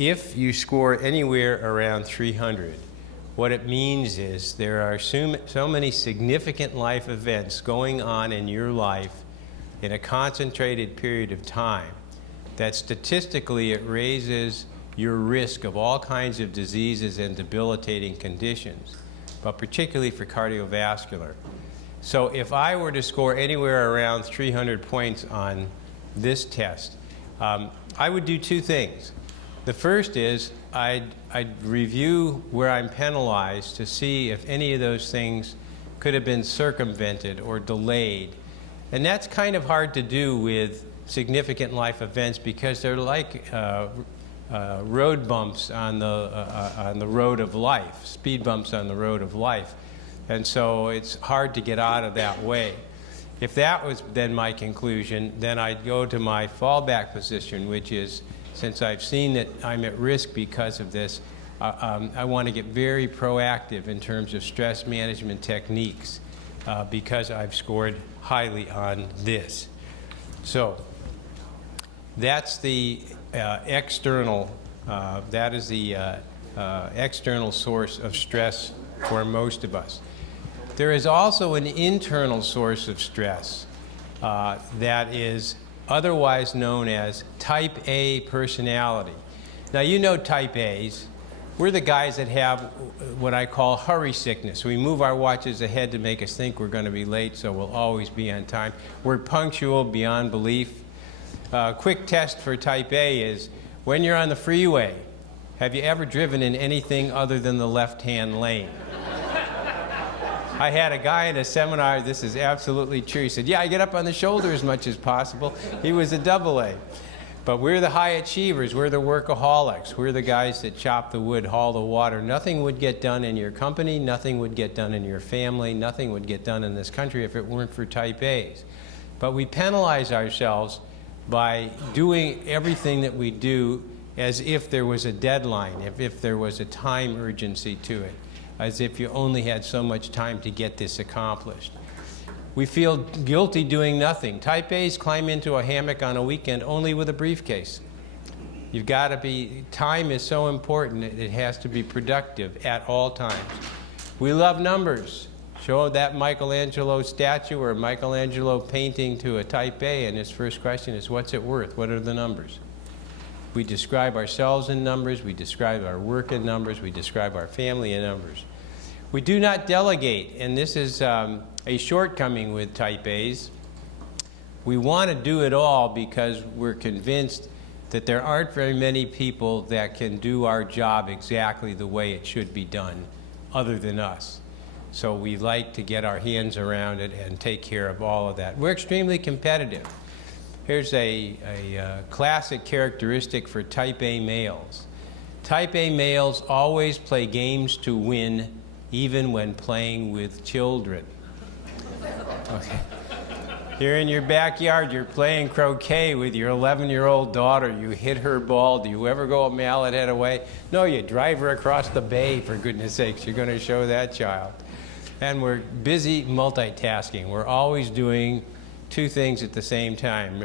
if you score anywhere around 300, what it means is there are so many significant life events going on in your life in a concentrated period of time that statistically it raises your risk of all kinds of diseases and debilitating conditions, but particularly for cardiovascular. So if I were to score anywhere around 300 points on this test, I would do two things. The first is I'd review where I'm penalized to see if any of those things could have been circumvented or delayed. And that's kind of hard to do with significant life events because they're like road bumps on the road of life, speed bumps on the road of life. And so it's hard to get out of that way. If that was then my conclusion, then I'd go to my fallback position, which is, since I've seen that I'm at risk because of this, I want to get very proactive in terms of stress management techniques because I've scored highly on this. So that's the external source of stress for most of us. There is also an internal source of stress that is otherwise known as type A personality. Now, you know type A's. We're the guys that have what I call hurry sickness. We move our watches ahead to make us think we're going to be late, so we'll always be on time. We're punctual beyond belief. Quick test for type A is, when you're on the freeway, have you ever driven in anything other than the left-hand lane? I had a guy in a seminar, this is absolutely true. He said, yeah, I get up on the shoulder as much as possible. He was a double A. But we're the high achievers, we're the workaholics, we're the guys that chop the wood, haul the water. Nothing would get done in your company, nothing would get done in your family, nothing would get done in this country if it weren't for type A's. But we penalize ourselves by doing everything that we do as if there was a deadline, if there was a time urgency to it, as if you only had so much time to get this accomplished. We feel guilty doing nothing. Type A's climb into a hammock on a weekend only with a briefcase. You've got to be, time is so important, it has to be productive at all times. We love numbers. Show that Michelangelo statue or Michelangelo painting to a type A, and his first question is, what's it worth? What are the numbers? We describe ourselves in numbers, we describe our work in numbers, we describe our family in numbers. We do not delegate, and this is a shortcoming with type A's. We want to do it all because we're convinced that there aren't very many people that can do our job exactly the way it should be done other than us. So we like to get our hands around it and take care of all of that. We're extremely competitive. Here's a classic characteristic for type A males. Type A males always play games to win, even when playing with children. Okay. You're in your backyard, you're playing croquet with your 11-year-old daughter. You hit her ball. Do you ever go a mallet head away? No, you drive her across the bay, for goodness sakes. You're going to show that child. And we're busy multitasking. We're always doing two things at the same time,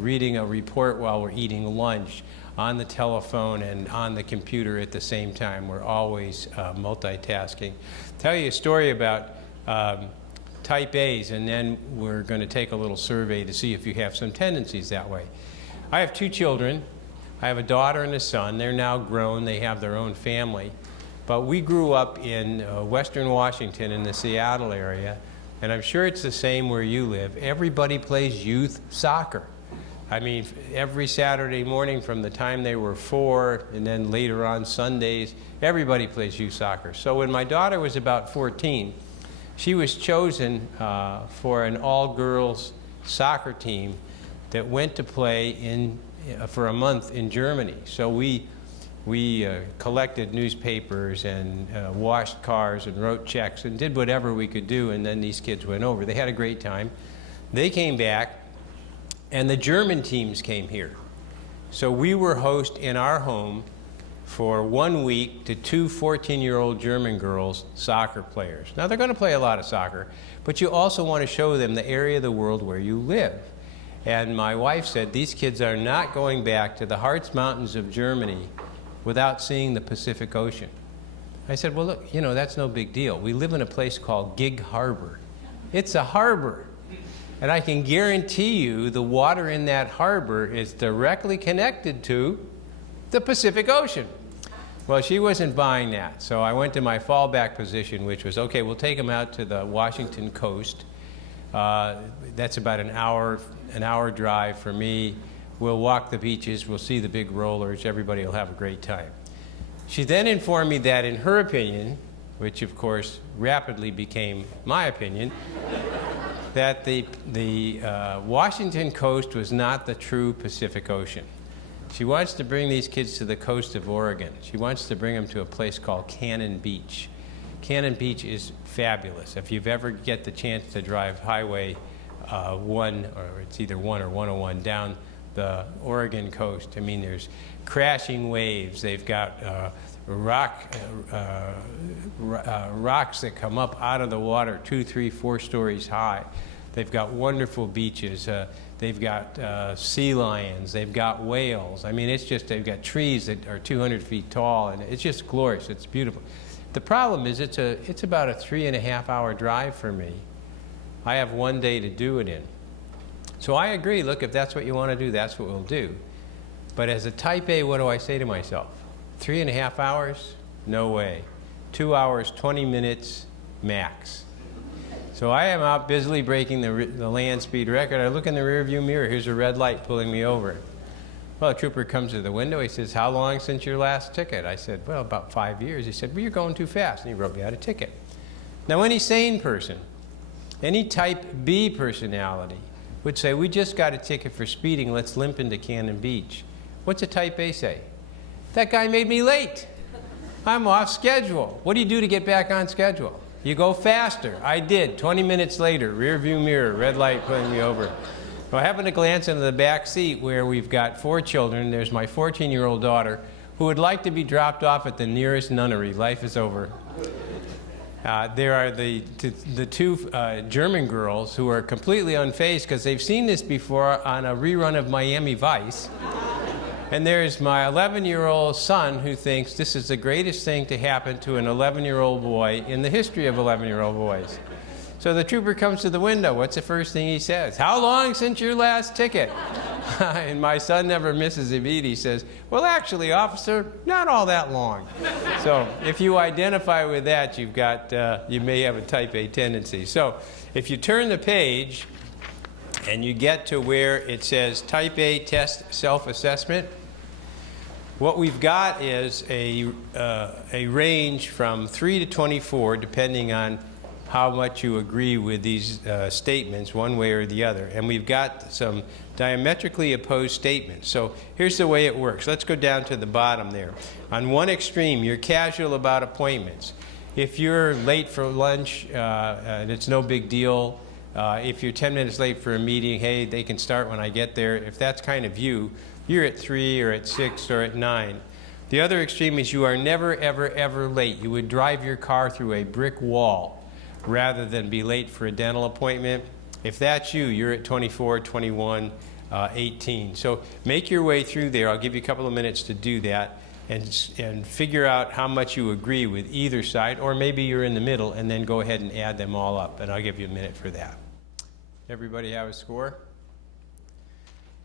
reading a report while we're eating lunch, on the telephone and on the computer at the same time. We're always multitasking. Tell you a story about type A's, and then we're going to take a little survey to see if you have some tendencies that way. I have two children. I have a daughter and a son. They're now grown. They have their own family. But we grew up in Western Washington in the Seattle area, and I'm sure it's the same where you live. Everybody plays youth soccer. I mean, every Saturday morning from the time they were 4, and then later on Sundays, everybody plays youth soccer. So when my daughter was about 14, she was chosen for an all-girls soccer team that went to play for a month in Germany. So we collected newspapers and washed cars and wrote checks and did whatever we could do, and then these kids went over. They had a great time. They came back, and the German teams came here. So we were host in our home for 1 week to two 14-year-old German girls, soccer players. Now, they're going to play a lot of soccer, but you also want to show them the area of the world where you live. And my wife said, these kids are not going back to the Harz Mountains of Germany without seeing the Pacific Ocean. I said, well, look, you know, that's no big deal. We live in a place called Gig Harbor. It's a harbor. And I can guarantee you the water in that harbor is directly connected to the Pacific Ocean. Well, she wasn't buying that. So I went to my fallback position, which was, okay, we'll take them out to the Washington coast. That's about an hour drive for me. We'll walk the beaches, we'll see the big rollers, everybody will have a great time. She then informed me that in her opinion, which of course rapidly became my opinion, that the Washington coast was not the true Pacific Ocean. She wants to bring these kids to the coast of Oregon. She wants to bring them to a place called Cannon Beach. Cannon Beach is fabulous. If you've ever get the chance to drive Highway 1, or it's either 1 or 101, down the Oregon coast, I mean, there's crashing waves. They've got rocks that come up out of the water 2, 3, 4 stories high. They've got wonderful beaches. They've got sea lions. They've got whales. I mean, it's just, they've got trees that are 200 feet tall, and it's just glorious. It's beautiful. The problem is it's about a 3.5-hour drive for me. I have 1 day to do it in. So I agree, look, if that's what you want to do, that's what we'll do. But as a type A, what do I say to myself? 3.5 hours? No way. 2 hours, 20 minutes max. So I am out busily breaking the land speed record. I look in the rearview mirror. Here's a red light pulling me over. Well, a trooper comes to the window. He says, how long since your last ticket? I said, well, about 5 years. He said, well, you're going too fast. And he wrote me out a ticket. Now, any sane person, any type B personality would say, we just got a ticket for speeding. Let's limp into Cannon Beach. What's a type A say? That guy made me late. I'm off schedule. What do you do to get back on schedule? You go faster. I did. 20 minutes later, rear view mirror, red light pulling me over. Well, I happened to glance into the back seat where we've got 4 children. There's my 14-year-old daughter who would like to be dropped off at the nearest nunnery. Life is over. There are the 2 German girls who are completely unfazed because they've seen this before on a rerun of Miami Vice. And there's my 11-year-old son who thinks this is the greatest thing to happen to an 11-year-old boy in the history of 11-year-old boys. So the trooper comes to the window. What's the first thing he says? How long since your last ticket? And my son never misses a beat. He says, well, actually, officer, not all that long. So if you identify with that, you've got, you may have a type A tendency. So if you turn the page and you get to where it says type A test self-assessment, what we've got is a range from 3 to 24, depending on how much you agree with these statements one way or the other. And we've got some diametrically opposed statements. So here's the way it works. Let's go down to the bottom there. On one extreme, you're casual about appointments. If you're late for lunch, and it's no big deal. If you're 10 minutes late for a meeting, hey, they can start when I get there. If that's kind of you, you're at 3 or at 6 or at 9. The other extreme is you are never, ever, ever late. You would drive your car through a brick wall rather than be late for a dental appointment. If that's you, you're at 24, 21, 18. So make your way through there. I'll give you a couple of minutes to do that and figure out how much you agree with either side, or maybe you're in the middle, and then go ahead and add them all up, and I'll give you a minute for that. Everybody have a score?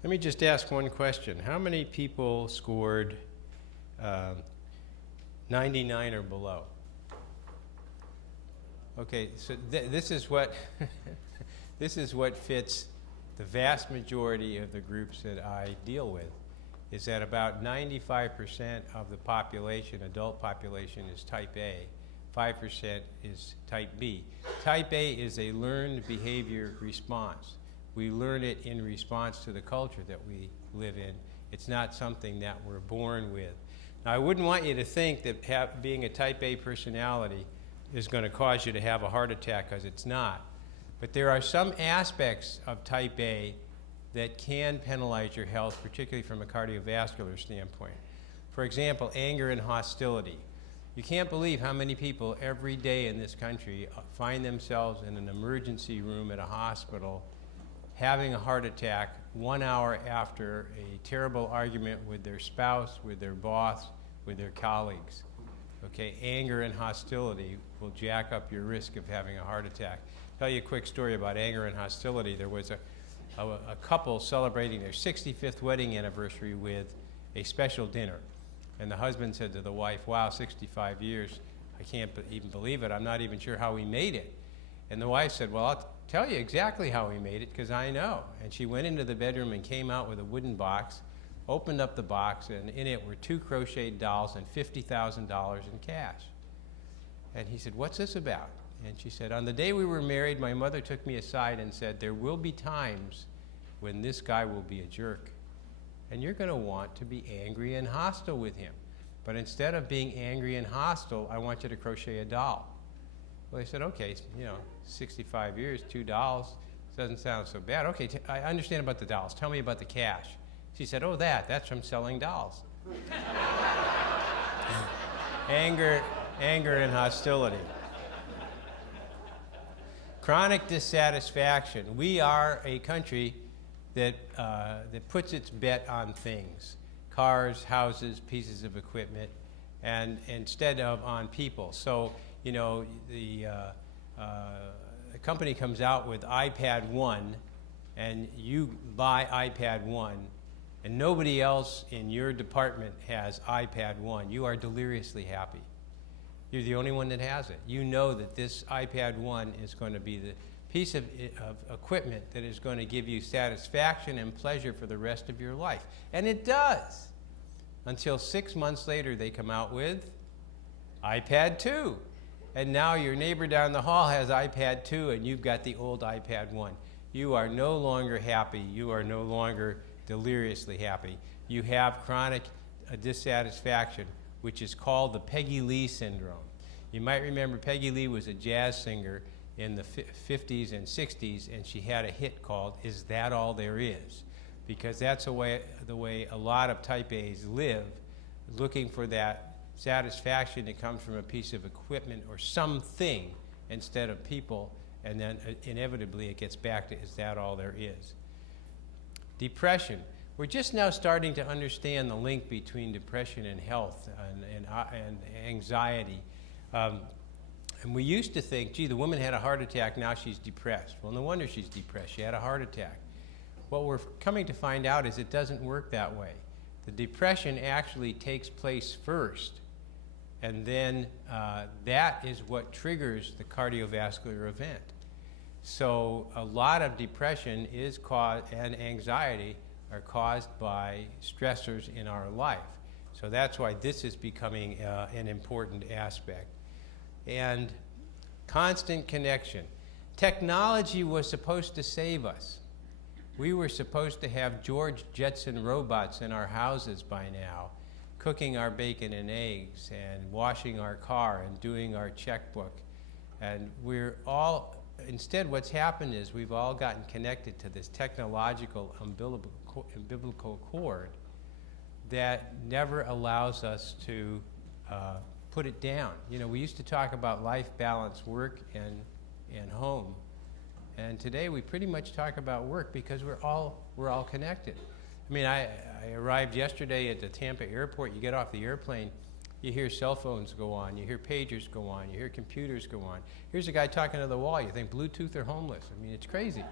Let me just ask one question. How many people scored 99 or below? Okay, so this is what this is what fits the vast majority of the groups that I deal with, is that about 95% of the population, adult population, is type A, 5% is type B. Type A is a learned behavior response. We learn it in response to the culture that we live in. It's not something that we're born with. Now, I wouldn't want you to think that being a type A personality is going to cause you to have a heart attack, because it's not. But there are some aspects of type A that can penalize your health, particularly from a cardiovascular standpoint. For example, anger and hostility. You can't believe how many people every day in this country find themselves in an emergency room at a hospital having a heart attack 1 hour after a terrible argument with their spouse, with their boss, with their colleagues. Okay, anger and hostility will jack up your risk of having a heart attack. Tell you a quick story about anger and hostility. There was a couple celebrating their 65th wedding anniversary with a special dinner. And the husband said to the wife, "Wow, 65 years, I can't even believe it. I'm not even sure how we made it." And the wife said, "Well, I'll tell you exactly how we made it, because I know." And she went into the bedroom and came out with a wooden box, opened up the box, and in it were 2 crocheted dolls and $50,000 in cash. And he said, "What's this about?" And she said, "On the day we were married, my mother took me aside and said, there will be times when this guy will be a jerk. And you're going to want to be angry and hostile with him. But instead of being angry and hostile, I want you to crochet a doll." Well, they said, "Okay, 65 years, 2 dolls, doesn't sound so bad. Okay, I understand about the dolls. Tell me about the cash." She said, "Oh, that's from selling dolls." Anger and hostility. Chronic dissatisfaction. We are a country that puts its bet on things, cars, houses, pieces of equipment, and instead of on people. So, the company comes out with iPad 1, and you buy iPad 1, and nobody else in your department has iPad 1. You are deliriously happy. You're the only one that has it. You know that this iPad 1 is going to be the piece of equipment that is going to give you satisfaction and pleasure for the rest of your life. And it does. Until 6 months later, they come out with iPad 2. And now your neighbor down the hall has iPad 2, and you've got the old iPad 1. You are no longer happy. You are no longer deliriously happy. You have chronic dissatisfaction, which is called the Peggy Lee Syndrome. You might remember Peggy Lee was a jazz singer in the 50s and 60s, and she had a hit called "Is That All There Is?" Because that's the way a lot of type A's live, looking for that satisfaction that comes from a piece of equipment or something instead of people, and then inevitably it gets back to, is that all there is? Depression. We're just now starting to understand the link between depression and health and anxiety. And we used to think, gee, the woman had a heart attack, now she's depressed. Well, no wonder she's depressed. She had a heart attack. What we're coming to find out is it doesn't work that way. The depression actually takes place first, and then that is what triggers the cardiovascular event. So a lot of depression is caused, and anxiety are caused by stressors in our life. So that's why this is becoming an important aspect. And constant connection. Technology was supposed to save us. We were supposed to have George Jetson robots in our houses by now, cooking our bacon and eggs and washing our car and doing our checkbook. And instead what's happened is we've all gotten connected to this technological umbilical cord that never allows us to put it down. We used to talk about life balance, work and home. And today we pretty much talk about work because we're all connected. I mean, I arrived yesterday at the Tampa airport. You get off the airplane, you hear cell phones go on, you hear pagers go on, you hear computers go on. Here's a guy talking to the wall. You think Bluetooth or homeless. I mean, it's crazy.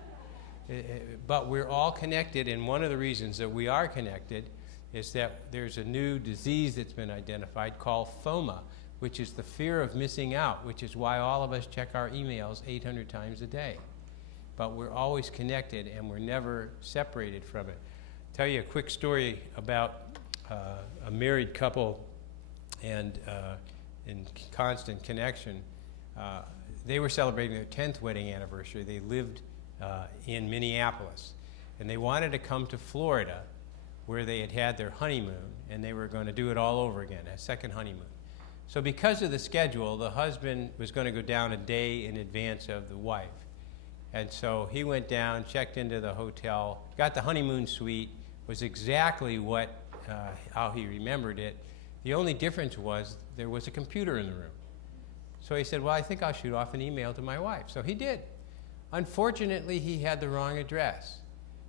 But we're all connected, and one of the reasons that we are connected is that there's a new disease that's been identified called Foma, which is the fear of missing out, which is why all of us check our emails 800 times a day. But we're always connected, and we're never separated from it. I'll tell you a quick story about a married couple and in constant connection. They were celebrating their 10th wedding anniversary. They lived in Minneapolis, and they wanted to come to Florida, where they had their honeymoon, and they were going to do it all over again, a second honeymoon. So because of the schedule, the husband was going to go down a day in advance of the wife. And so he went down, checked into the hotel, got the honeymoon suite, was exactly how he remembered it. The only difference was there was a computer in the room. So he said, well, I think I'll shoot off an email to my wife. So he did. Unfortunately, he had the wrong address.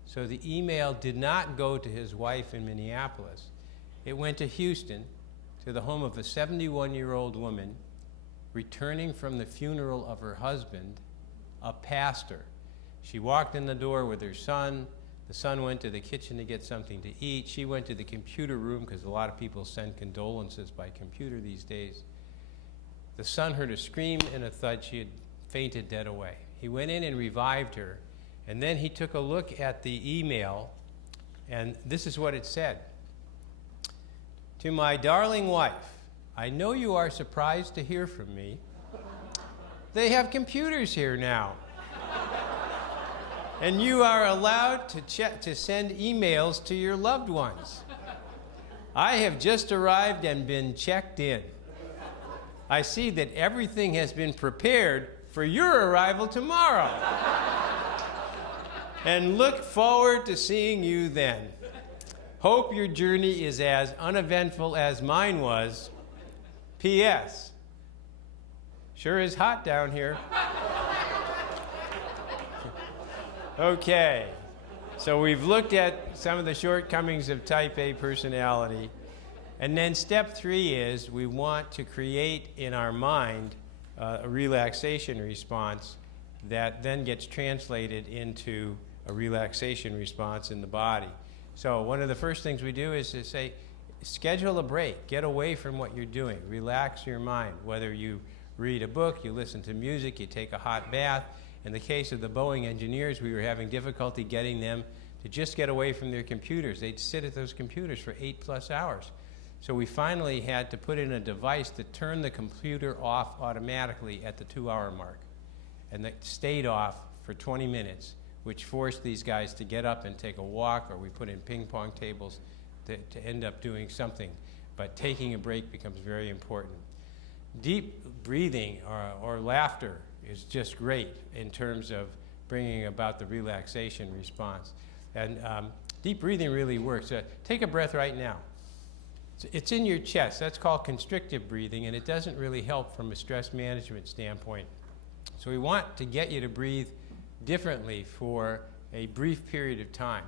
So the email did not go to his wife in Minneapolis. It went to Houston. to the home of a 71-year-old woman returning from the funeral of her husband, a pastor. She walked in the door with her son. The son went to the kitchen to get something to eat. She went to the computer room because a lot of people send condolences by computer these days. The son heard a scream and a thud. She had fainted dead away. He went in and revived her, and then he took a look at the email, and this is what it said. To my darling wife, I know you are surprised to hear from me. They have computers here now. And you are allowed to send emails to your loved ones. I have just arrived and been checked in. I see that everything has been prepared for your arrival tomorrow. And look forward to seeing you then. Hope your journey is as uneventful as mine was. P.S. Sure is hot down here. Okay, so we've looked at some of the shortcomings of type A personality. And then step 3 is we want to create in our mind a relaxation response that then gets translated into a relaxation response in the body. So one of the first things we do is to say, schedule a break, get away from what you're doing, relax your mind, whether you read a book, you listen to music, you take a hot bath. In the case of the Boeing engineers, we were having difficulty getting them to just get away from their computers. They'd sit at those computers for 8+ hours. So we finally had to put in a device to turn the computer off automatically at the 2-hour mark. And that stayed off for 20 minutes, which forced these guys to get up and take a walk, or we put in ping pong tables to end up doing something. But taking a break becomes very important. Deep breathing or laughter is just great in terms of bringing about the relaxation response. And deep breathing really works. Take a breath right now. It's in your chest. That's called constrictive breathing, and it doesn't really help from a stress management standpoint. So we want to get you to breathe differently for a brief period of time.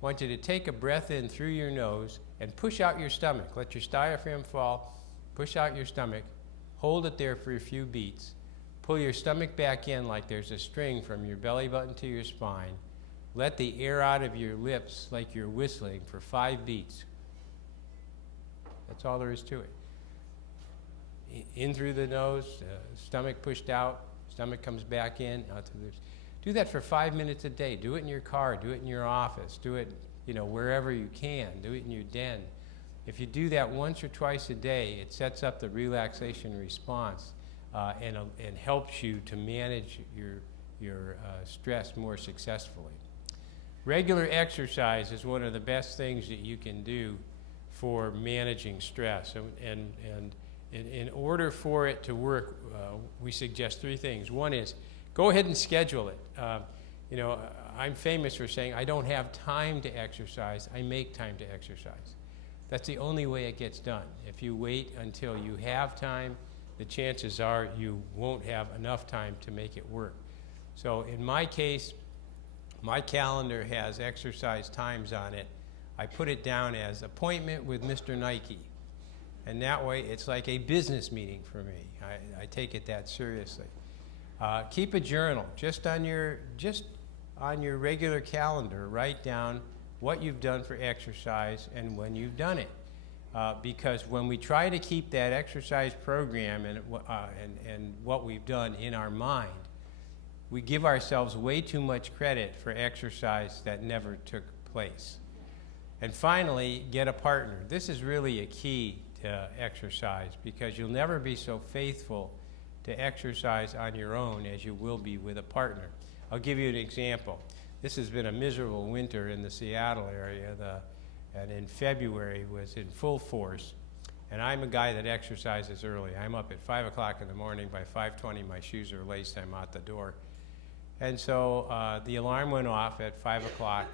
I want you to take a breath in through your nose and push out your stomach. Let your diaphragm fall, push out your stomach, hold it there for a few beats. Pull your stomach back in like there's a string from your belly button to your spine. Let the air out of your lips like you're whistling for 5 beats. That's all there is to it. In through the nose, stomach pushed out, stomach comes back in, out through the lips. Do that for 5 minutes a day. Do it in your car, do it in your office, do it wherever you can, do it in your den. If you do that once or twice a day, it sets up the relaxation response and helps you to manage your stress more successfully. Regular exercise is one of the best things that you can do for managing stress. And in order for it to work, we suggest 3 things. One is, go ahead and schedule it. I'm famous for saying, I don't have time to exercise, I make time to exercise. That's the only way it gets done. If you wait until you have time, the chances are you won't have enough time to make it work. So in my case, my calendar has exercise times on it. I put it down as appointment with Mr. Nike. And that way, it's like a business meeting for me. I take it that seriously. Keep a journal. Just on your regular calendar, write down what you've done for exercise and when you've done it. Because when we try to keep that exercise program and what we've done in our mind, we give ourselves way too much credit for exercise that never took place. And finally, get a partner. This is really a key to exercise because you'll never be so faithful to exercise on your own as you will be with a partner. I'll give you an example. This has been a miserable winter in the Seattle area, and in February was in full force. And I'm a guy that exercises early. I'm up at 5 o'clock in the morning. By 5:20, my shoes are laced. I'm out the door. And so the alarm went off at 5 o'clock,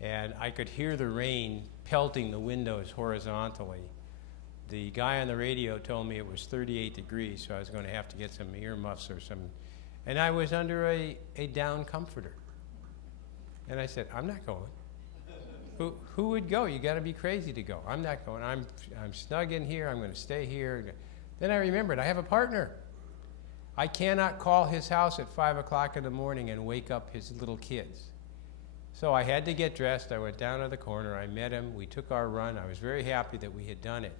and I could hear the rain pelting the windows horizontally. The guy on the radio told me it was 38 degrees, so I was going to have to get some earmuffs or some. And I was under a down comforter. And I said, I'm not going. Who would go? You got to be crazy to go. I'm not going. I'm snug in here. I'm going to stay here. Then I remembered I have a partner. I cannot call his house at 5 o'clock in the morning and wake up his little kids. So I had to get dressed. I went down to the corner. I met him. We took our run. I was very happy that we had done it.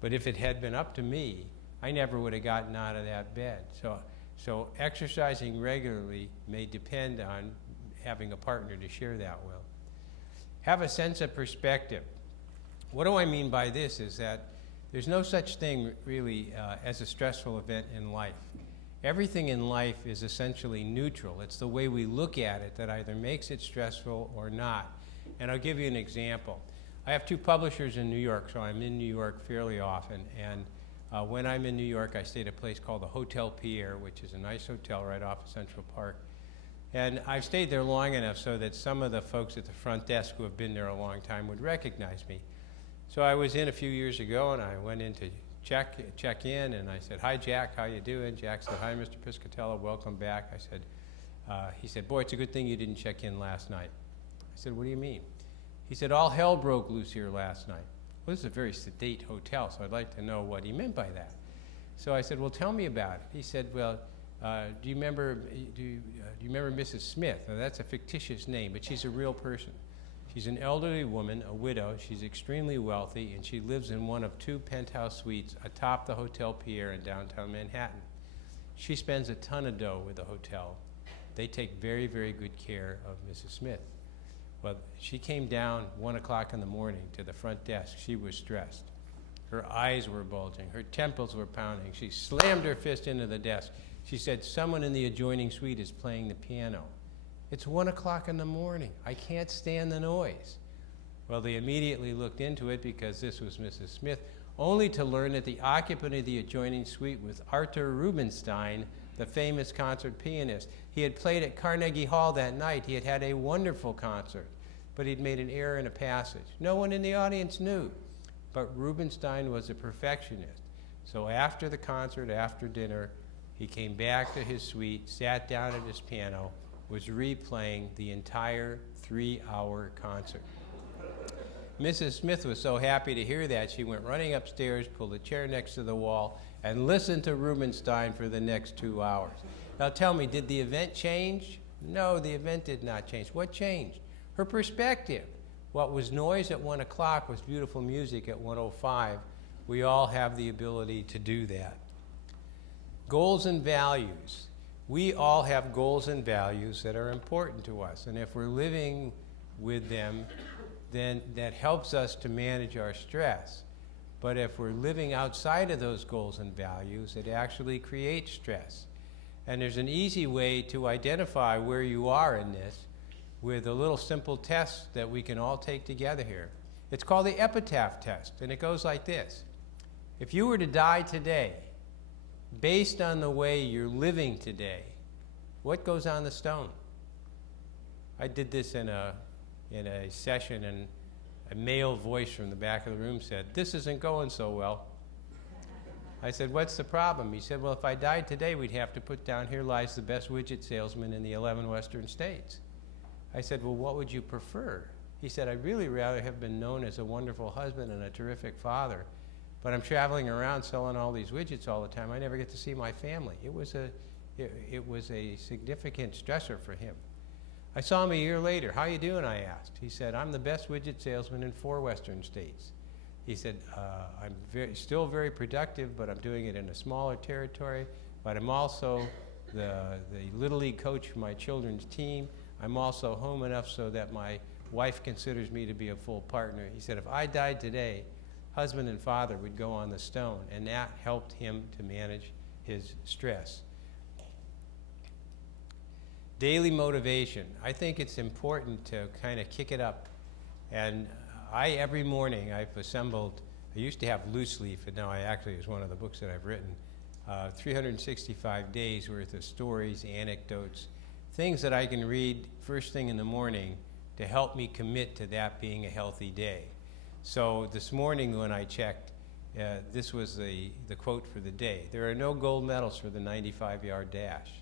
But if it had been up to me, I never would have gotten out of that bed. So exercising regularly may depend on having a partner to share that with. Have a sense of perspective. What do I mean by this is that there's no such thing really as a stressful event in life. Everything in life is essentially neutral. It's the way we look at it that either makes it stressful or not. And I'll give you an example. I have 2 publishers in New York, so I'm in New York fairly often. And when I'm in New York, I stay at a place called the Hotel Pierre, which is a nice hotel right off of Central Park. And I've stayed there long enough so that some of the folks at the front desk who have been there a long time would recognize me. So I was in a few years ago, and I went in to check in, and I said, "Hi, Jack, how you doing?" Jack said, "Hi, Mr. Piscatella, welcome back." He said, "Boy, it's a good thing you didn't check in last night." I said, "What do you mean?" He said, "All hell broke loose here last night." Well, this is a very sedate hotel, so I'd like to know what he meant by that. So I said, "Well, tell me about it." He said, "Well, do you remember Mrs. Smith?" Now, that's a fictitious name, but she's a real person. She's an elderly woman, a widow. She's extremely wealthy, and she lives in one of 2 penthouse suites atop the Hotel Pierre in downtown Manhattan. She spends a ton of dough with the hotel. They take very, very good care of Mrs. Smith. Well, she came down 1 o'clock in the morning to the front desk. She was stressed. Her eyes were bulging. Her temples were pounding. She slammed her fist into the desk. She said, "Someone in the adjoining suite is playing the piano. It's 1 o'clock in the morning. I can't stand the noise." Well, they immediately looked into it because this was Mrs. Smith, only to learn that the occupant of the adjoining suite was Arthur Rubinstein, the famous concert pianist. He had played at Carnegie Hall that night. He had had a wonderful concert, but he'd made an error in a passage. No one in the audience knew, but Rubinstein was a perfectionist. So after the concert, after dinner, he came back to his suite, sat down at his piano, was replaying the entire 3-hour concert. Mrs. Smith was so happy to hear that, she went running upstairs, pulled a chair next to the wall, and listened to Rubinstein for the next 2 hours. Now tell me, did the event change? No, the event did not change. What changed? Her perspective. What was noise at 1 o'clock was beautiful music at 1:05. We all have the ability to do that. Goals and values. We all have goals and values that are important to us, and if we're living with them, then that helps us to manage our stress. But if we're living outside of those goals and values, it actually creates stress. And there's an easy way to identify where you are in this with a little simple test that we can all take together here. It's called the Epitaph Test, and it goes like this. If you were to die today, based on the way you're living today, what goes on the stone? I did this in a session, and a male voice from the back of the room said, "This isn't going so well." I said, "What's the problem?" He said, "Well, if I died today, we'd have to put down, 'Here lies the best widget salesman in the 11 western states.'" I said, "Well, what would you prefer?" He said, "I'd really rather have been known as a wonderful husband and a terrific father, but I'm traveling around selling all these widgets all the time. I never get to see my family." It was a significant stressor for him. I saw him a year later. "How you doing?" I asked. He said, "I'm the best widget salesman in 4 western states." He said, "I'm still very productive, but I'm doing it in a smaller territory, but I'm also the Little League coach for my children's team. I'm also home enough so that my wife considers me to be a full partner." He said, "If I died today, husband and father would go on the stone," and that helped him to manage his stress. Daily motivation. I think it's important to kind of kick it up. And every morning I've assembled, I used to have Loose Leaf, and now it's one of the books that I've written, 365 days worth of stories, anecdotes, things that I can read first thing in the morning to help me commit to that being a healthy day. So this morning when I checked, this was the quote for the day: "There are no gold medals for the 95-yard dash."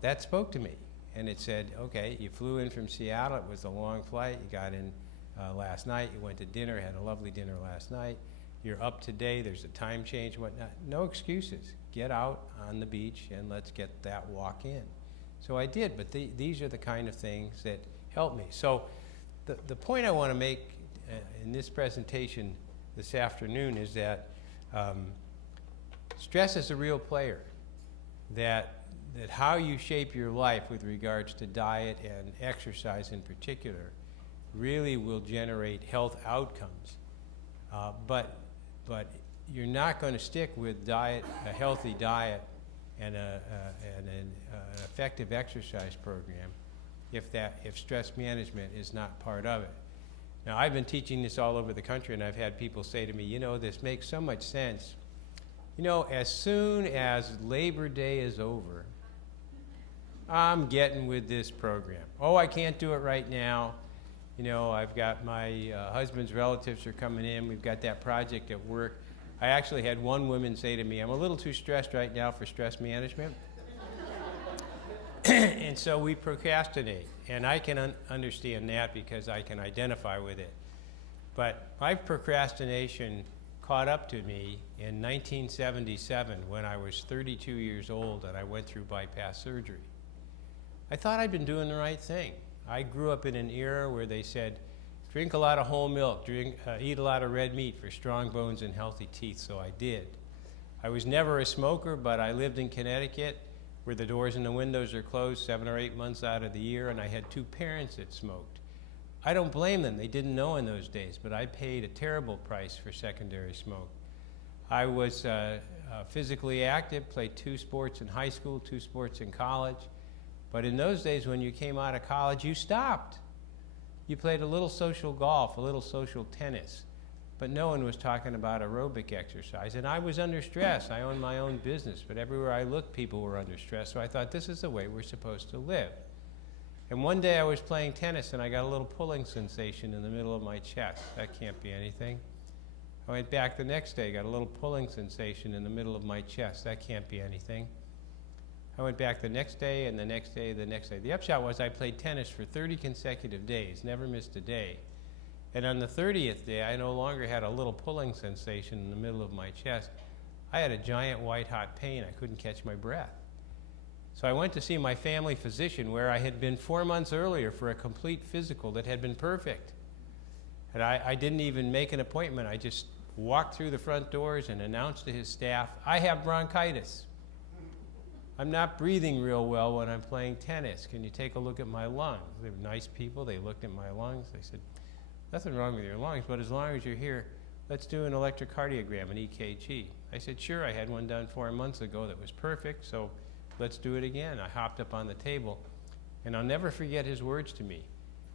That spoke to me, and it said, okay, you flew in from Seattle, it was a long flight, you got in last night. You went to dinner, had a lovely dinner last night. You're up today. There's a time change, whatnot. No excuses. Get out on the beach and let's get that walk in. So I did, but these are the kind of things that help me. So the point I want to make in this presentation this afternoon is that stress is a real player. That how you shape your life with regards to diet and exercise in particular really will generate health outcomes. But you're not going to stick with a healthy diet and an effective exercise program if stress management is not part of it. Now, I've been teaching this all over the country, and I've had people say to me, you know, this makes so much sense. You know, as soon as Labor Day is over, I'm getting with this program. Oh, I can't do it right now. You know, I've got my husband's relatives are coming in. We've got that project at work. I actually had one woman say to me, I'm a little too stressed right now for stress management. And so we procrastinate. And I can understand that because I can identify with it. But my procrastination caught up to me in 1977 when I was 32 years old and I went through bypass surgery. I thought I'd been doing the right thing. I grew up in an era where they said, drink a lot of whole milk, eat a lot of red meat for strong bones and healthy teeth, so I did. I was never a smoker, but I lived in Connecticut where the doors and the windows are closed 7 or 8 months out of the year, and I had 2 parents that smoked. I don't blame them. They didn't know in those days, but I paid a terrible price for secondary smoke. I was physically active, played 2 sports in high school, 2 sports in college. But in those days, when you came out of college, you stopped. You played a little social golf, a little social tennis. But no one was talking about aerobic exercise. And I was under stress. I owned my own business. But everywhere I looked, people were under stress. So I thought, this is the way we're supposed to live. And one day I was playing tennis, and I got a little pulling sensation in the middle of my chest. That can't be anything. I went back the next day, got a little pulling sensation in the middle of my chest. That can't be anything. I went back the next day, and the next day, the next day. The upshot was I played tennis for 30 consecutive days, never missed a day. And on the 30th day, I no longer had a little pulling sensation in the middle of my chest. I had a giant white-hot pain. I couldn't catch my breath. So I went to see my family physician where I had been 4 months earlier for a complete physical that had been perfect. And I didn't even make an appointment. I just walked through the front doors and announced to his staff, I have bronchitis. I'm not breathing real well when I'm playing tennis. Can you take a look at my lungs? They were nice people. They looked at my lungs. They said, nothing wrong with your lungs, but as long as you're here, let's do an electrocardiogram, an EKG. I said, sure. I had one done 4 months ago that was perfect, so let's do it again. I hopped up on the table, and I'll never forget his words to me.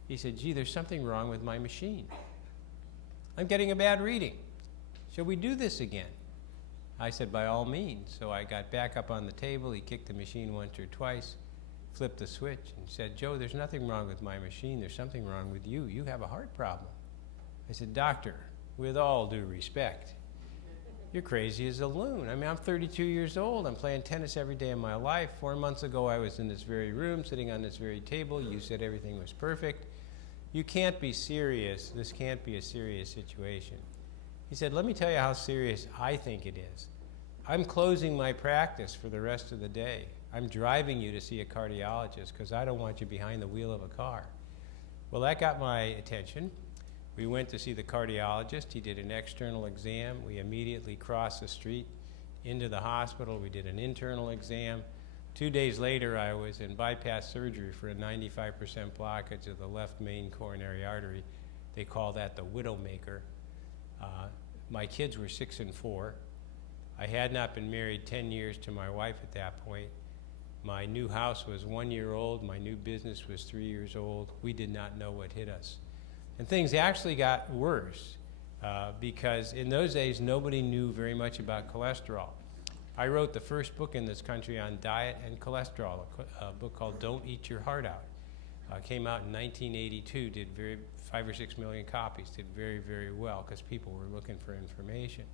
He said, gee, there's something wrong with my machine. I'm getting a bad reading. Shall we do this again? I said, by all means. So I got back up on the table. He kicked the machine once or twice, flipped the switch, and said, Joe, there's nothing wrong with my machine. There's something wrong with you. You have a heart problem. I said, doctor, with all due respect, you're crazy as a loon. I mean, I'm 32 years old. I'm playing tennis every day of my life. 4 months ago, I was in this very room, sitting on this very table. You said everything was perfect. You can't be serious. This can't be a serious situation. He said, let me tell you how serious I think it is. I'm closing my practice for the rest of the day. I'm driving you to see a cardiologist because I don't want you behind the wheel of a car. Well, that got my attention. We went to see the cardiologist. He did an external exam. We immediately crossed the street into the hospital. We did an internal exam. 2 days later, I was in bypass surgery for a 95% blockage of the left main coronary artery. They call that the widowmaker. My kids were 6 and 4. I had not been married 10 years to my wife at that point. My new house was 1 year old. My new business was 3 years old. We did not know what hit us. And things actually got worse because in those days, nobody knew very much about cholesterol. I wrote the first book in this country on diet and cholesterol, a book called Don't Eat Your Heart Out. Came out in 1982, did 5 or 6 million copies, did very, very well because people were looking for information.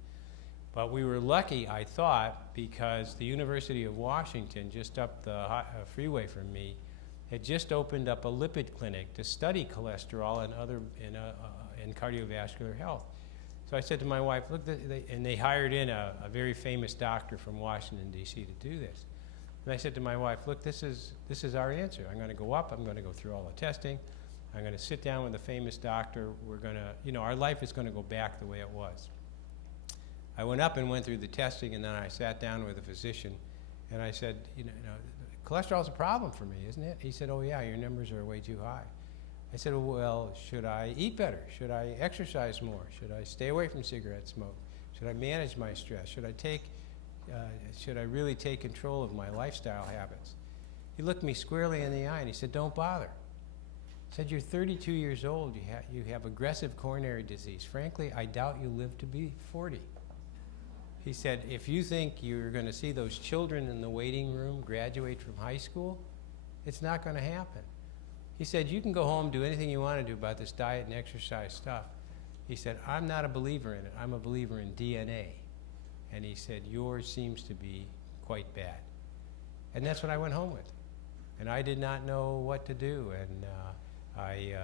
But we were lucky, I thought, because the University of Washington, just up the freeway from me, had just opened up a lipid clinic to study cholesterol and in cardiovascular health. So I said to my wife, look, and they hired in a very famous doctor from Washington, D.C. to do this. And I said to my wife, look, this is our answer. I'm going to go up. I'm going to go through all the testing. I'm going to sit down with a famous doctor. We're going to, our life is going to go back the way it was. I went up and went through the testing, and then I sat down with a physician, and I said, cholesterol's a problem for me, isn't it? He said, oh yeah, your numbers are way too high. I said, well, should I eat better? Should I exercise more? Should I stay away from cigarette smoke? Should I manage my stress? Should I really take control of my lifestyle habits? He looked me squarely in the eye and he said, don't bother. He said, you're 32 years old, you have aggressive coronary disease. Frankly, I doubt you live to be 40. He said, if you think you're going to see those children in the waiting room graduate from high school, it's not going to happen. He said, you can go home and do anything you want to do about this diet and exercise stuff. He said, I'm not a believer in it. I'm a believer in DNA. And he said, yours seems to be quite bad. And that's what I went home with. And I did not know what to do. And I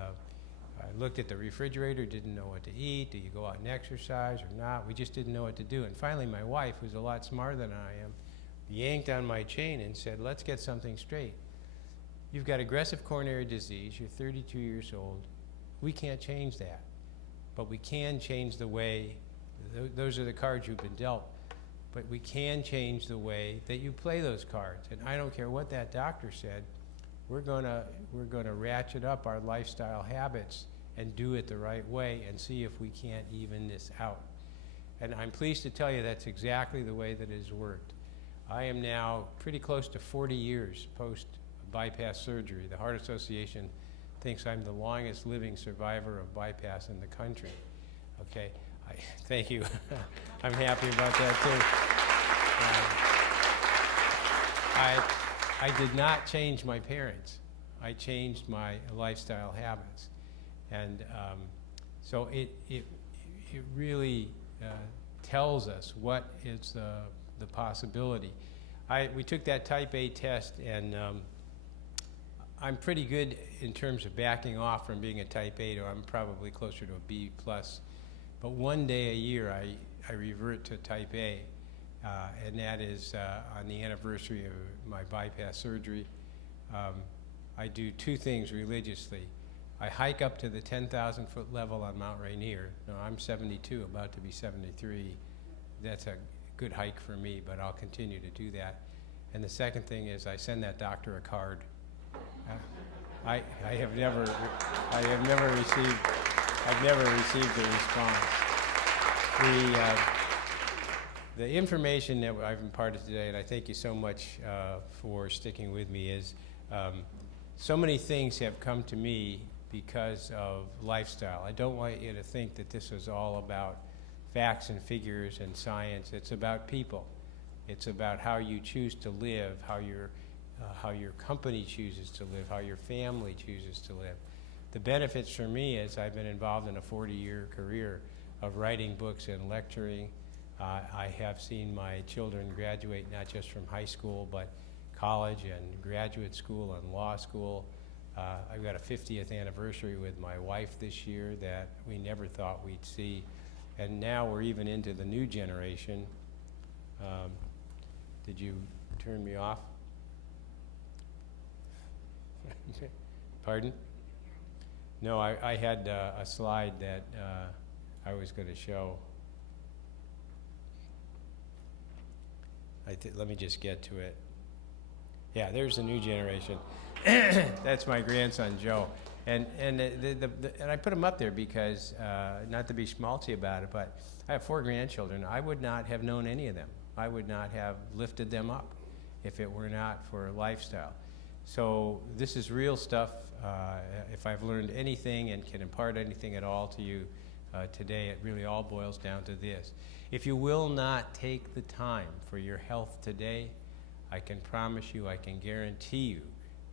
looked at the refrigerator, didn't know what to eat. Do you go out and exercise or not? We just didn't know what to do. And finally, my wife, who's a lot smarter than I am, yanked on my chain and said, let's get something straight. You've got aggressive coronary disease. You're 32 years old. We can't change that. But we can change the way, those are the cards you've been dealt, but we can change the way that you play those cards. And I don't care what that doctor said, we're gonna ratchet up our lifestyle habits and do it the right way and see if we can't even this out. And I'm pleased to tell you that's exactly the way that it has worked. I am now pretty close to 40 years post bypass surgery. The Heart Association thinks I'm the longest living survivor of bypass in the country. Okay, thank you. I'm happy about that too. I did not change my parents. I changed my lifestyle habits. And so it really tells us what is the possibility. We took that type A test, and I'm pretty good in terms of backing off from being a type A, or I'm probably closer to a B+. But one day a year I revert to type A, and that is on the anniversary of my bypass surgery. I do two things religiously. I hike up to the 10,000 foot level on Mount Rainier. Now, I'm 72, about to be 73. That's a good hike for me, but I'll continue to do that. And the second thing is I send that doctor a card. I've never received a response. The information that I've imparted today, and I thank you so much for sticking with me, is so many things have come to me because of lifestyle. I don't want you to think that this is all about facts and figures and science. It's about people. It's about how you choose to live, how your company chooses to live, how your family chooses to live. The benefits for me is I've been involved in a 40-year career of writing books and lecturing. I have seen my children graduate not just from high school, but college and graduate school and law school. I've got a 50th anniversary with my wife this year that we never thought we'd see. And now we're even into the new generation. Did you turn me off? Pardon? No, I had a slide that I was going to show. Let me just get to it. Yeah, there's the new generation. That's my grandson, Joe. And I put him up there because, not to be schmaltzy about it, but I have 4 grandchildren. I would not have known any of them. I would not have lifted them up if it were not for lifestyle. So this is real stuff. If I've learned anything and can impart anything at all to you today, it really all boils down to this. If you will not take the time for your health today, I can promise you, I can guarantee you,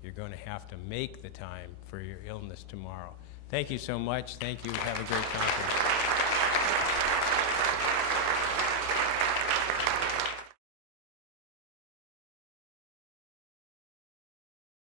you're going to have to make the time for your illness tomorrow. Thank you so much. Thank you. Have a great conference.